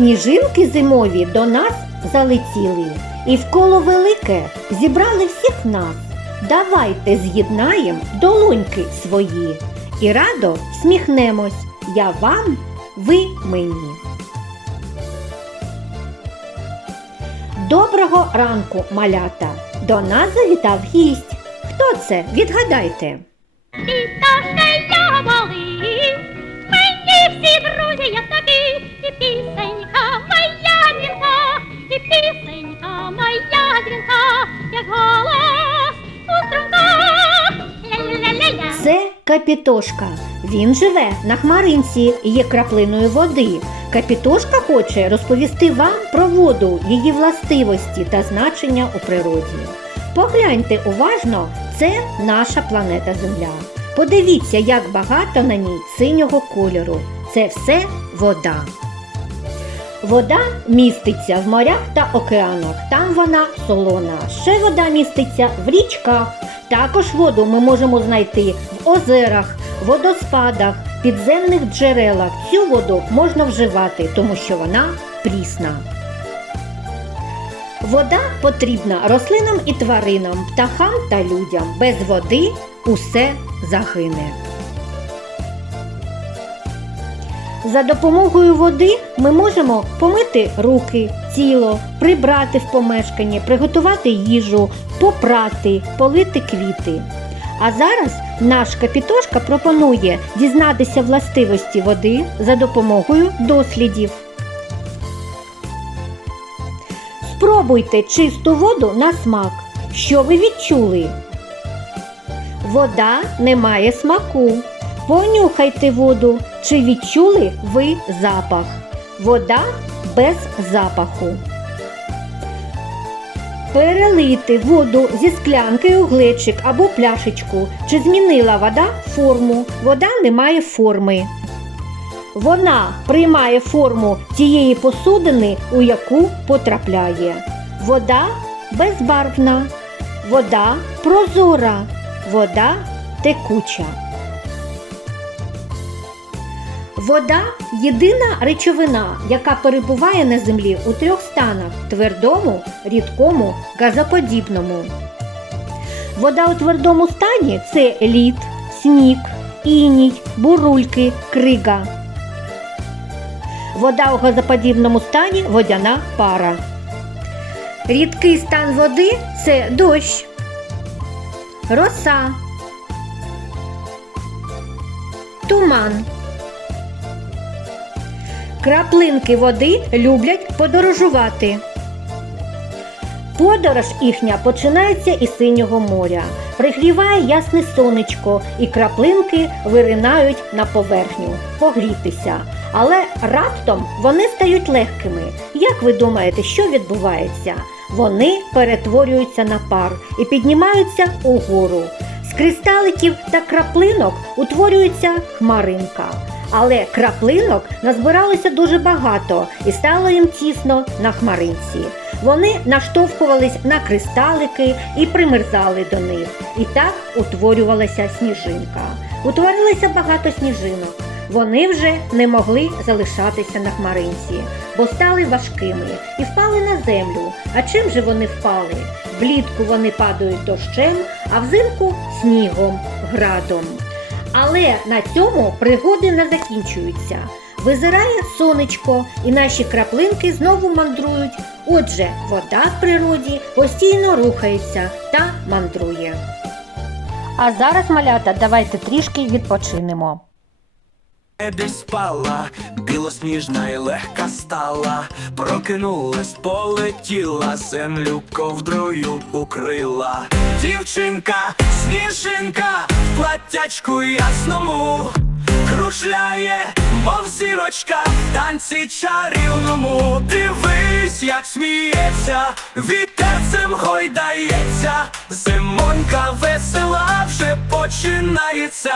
Сніжинки зимові до нас залетіли, і в коло велике зібрали всіх нас. Давайте з'єднаєм долоньки свої і радо сміхнемось. Я вам, ви мені. Доброго ранку, малята! До нас завітав гість. Хто це? Відгадайте. Тітошка я малий, мені всі друзі є такі, і дзвінка, і пісенька моя дзвінка, як голос у. Ля-ля-ля-ля-ля. Це Капітошка. Він живе на хмаринці і є краплиною води. Капітошка хоче розповісти вам про воду, її властивості та значення у природі. Погляньте уважно, це наша планета Земля. Подивіться, як багато на ній синього кольору. Це все вода. Вода міститься в морях та океанах, там вона солона. Ще вода міститься в річках. Також воду ми можемо знайти в озерах, водоспадах, підземних джерелах. Цю воду можна вживати, тому що вона прісна. Вода потрібна рослинам і тваринам, птахам та людям. Без води усе загине. За допомогою води ми можемо помити руки, тіло, прибрати в помешканні, приготувати їжу, попрати, полити квіти. А зараз наш капітошка пропонує дізнатися властивості води за допомогою дослідів. Спробуйте чисту воду на смак. Що ви відчули? Вода не має смаку. Понюхайте воду, чи відчули ви запах. Вода без запаху. Перелити воду зі склянки у глечик або пляшечку. Чи змінила вода форму? Вода не має форми. Вона приймає форму тієї посудини, у яку потрапляє. Вода безбарвна, вода прозора, вода текуча. Вода єдина речовина, яка перебуває на землі у трьох станах твердому, рідкому, газоподібному. Вода у твердому стані це лід, сніг, іній, бурульки, крига. Вода у газоподібному стані водяна пара. Рідкий стан води це дощ, роса, туман. Краплинки води люблять подорожувати. Подорож їхня починається із синього моря. Пригріває ясне сонечко, і краплинки виринають на поверхню погрітися. Але раптом вони стають легкими. Як ви думаєте, що відбувається? Вони перетворюються на пар і піднімаються угору. З кристаликів та краплинок утворюється хмаринка. Але краплинок назбиралося дуже багато і стало їм тісно на хмаринці. Вони наштовхувались на кристалики і примерзали до них. І так утворювалася сніжинка. Утворилося багато сніжинок. Вони вже не могли залишатися на хмаринці, бо стали важкими і впали на землю. А чим же вони впали? Влітку вони падають дощем, а взимку снігом, градом. Але на цьому пригоди не закінчуються. Визирає сонечко, і наші краплинки знову мандрують. Отже, вода в природі постійно рухається та мандрує. А зараз, малята, давайте трішки відпочинемо. Десь спала, білосніжна і легка стала, прокинулась, полетіла, землю ковдрою укрила. Дівчинка, сніжинка, в платтячку ясному, кружляє, мов зірочка, в танці чарівному. Дивись, як сміється, вітерцем гойдається, зимонька весела вже починається.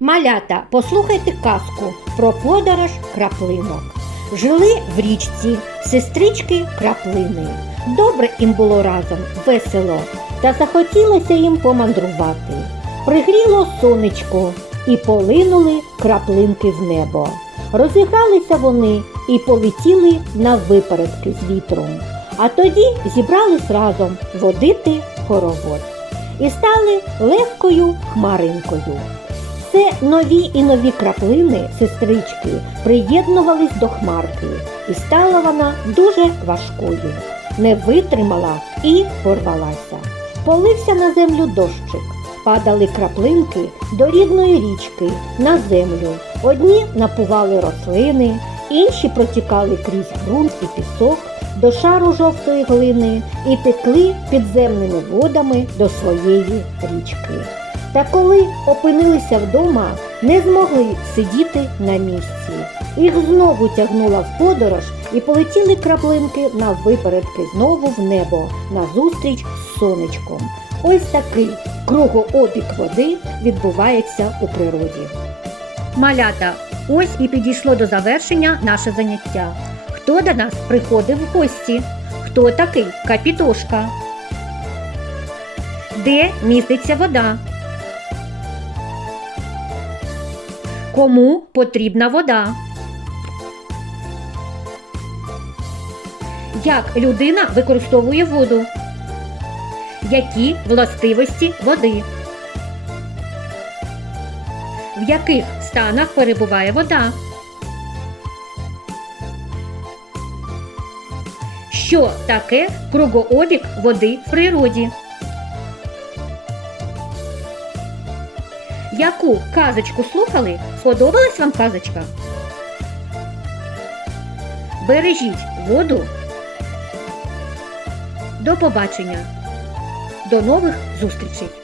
Малята, послухайте казку про подорож краплинок. Жили в річці сестрички краплини. Добре їм було разом, весело, та захотілося їм помандрувати. Пригріло сонечко і полинули краплинки в небо. Розігралися вони і полетіли на випередки з вітром. А тоді зібрались разом водити хоровод і стали легкою хмаринкою. Все нові і нові краплини сестрички приєднувались до хмарки, і стала вона дуже важкою. Не витримала і порвалася. Полився на землю дощик, падали краплинки до рідної річки на землю. Одні напували рослини, інші протікали крізь ґрунт і пісок до шару жовтої глини і текли підземними водами до своєї річки. Та коли опинилися вдома, не змогли сидіти на місці. Їх знову тягнула в подорож і полетіли краплинки на випередки знову в небо назустріч з сонечком. Ось такий кругообіг води відбувається у природі. Малята, ось і підійшло до завершення наше заняття. Хто до нас приходив в гості? Хто такий капітошка? Де міститься вода? Кому потрібна вода? Як людина використовує воду? Які властивості води? В яких станах перебуває вода? Що таке кругообіг води в природі? Яку казочку слухали? Подобалась вам казочка? Бережіть воду. До побачення. До нових зустрічей!